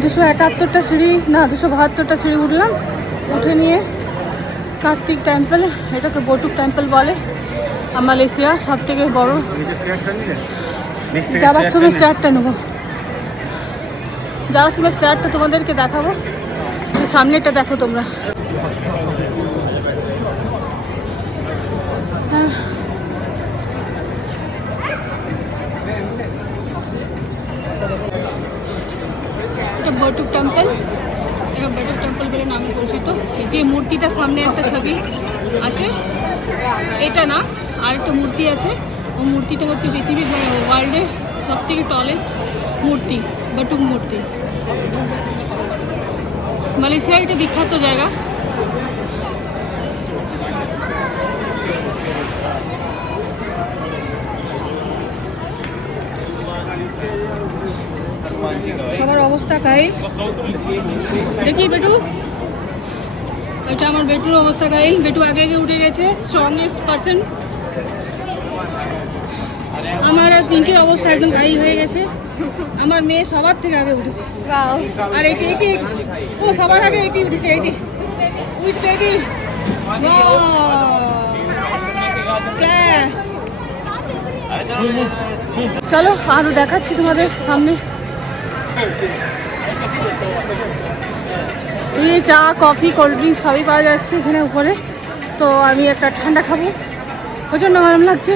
271টা সিঁড়ি না 272টা সিঁড়ি উঠলাম। উঠে নিয়ে কার্তিক টেম্পল, এটাকে বটুক টেম্পল বলে, মালয়েশিয়া সব থেকে বড়। যাওয়ার সময় স্টারটা নেবো, যাওয়ার সময় স্টারটা তোমাদেরকে দেখাবো। সামনেটা দেখো তোমরা। বটুক টেম্পল, এটা বটুক টেম্পল বলে নামে পরিচিত। যে মূর্তিটা সামনে একটা ছবি আছে, এটা না, আর একটা মূর্তি আছে। ও মূর্তিটা হচ্ছে পৃথিবীর মানে ওয়ার্ল্ডের সব থেকে টলেস্ট মূর্তি, বটুক মূর্তি। মালয়েশিয়া এটা বিখ্যাত জায়গা। সবার অবস্থা কাহিল। দেখি বেটু, এটা আমার বেটুর অবস্থা কাহিল। বেটু আগে আগে উঠে গেছে, স্ট্রংগেস্ট পারসন। আমার আর পিঙ্কির অবস্থা একদম কাহিল হয়ে গেছে। আমার মেয়ে সবার থেকে আগে উঠেছে। আর এটি এটি ও সবার আগে এটি উঠেছে। এটি উইথ বেবি। চলো আরো দেখাচ্ছি তোমাদের সামনে। এই চা, কফি, কোল্ড ড্রিঙ্কস সবই পাওয়া যাচ্ছে এখানে উপরে। তো আমি একটা ঠান্ডা খাবো, প্রচণ্ড গরম লাগছে।